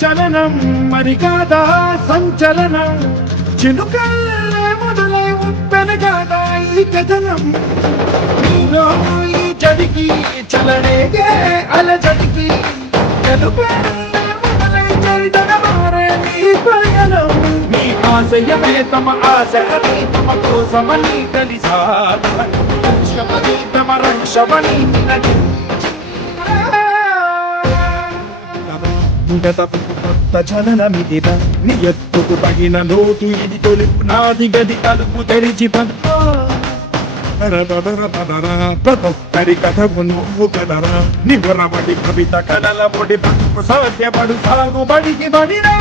చలనం మరి కాదా సంచలనం? చినుకల్లే మొదలై ఉప్పెనగాదా ఈ కథనం? నీలో ఈ జడికి చలనేగే అలజడికి తెలుపల్లే మొదలై చరితన మారే నీ పయనం నీ ఆశయమే తమ ఆశలని తమ కోసమని కలిసా తమ రక్షమని కొత్త చలనమిదిద నీ ఎత్తుకు తగిన లోటు ఇది తొలుపు. నాది గది తలుపు తెరిచి ప్రతొక్కరి కథకు నువ్వు కదరా నివరబడి కవిత కళల పొడి సాధ్యపడు సాగుబడికి బడిరా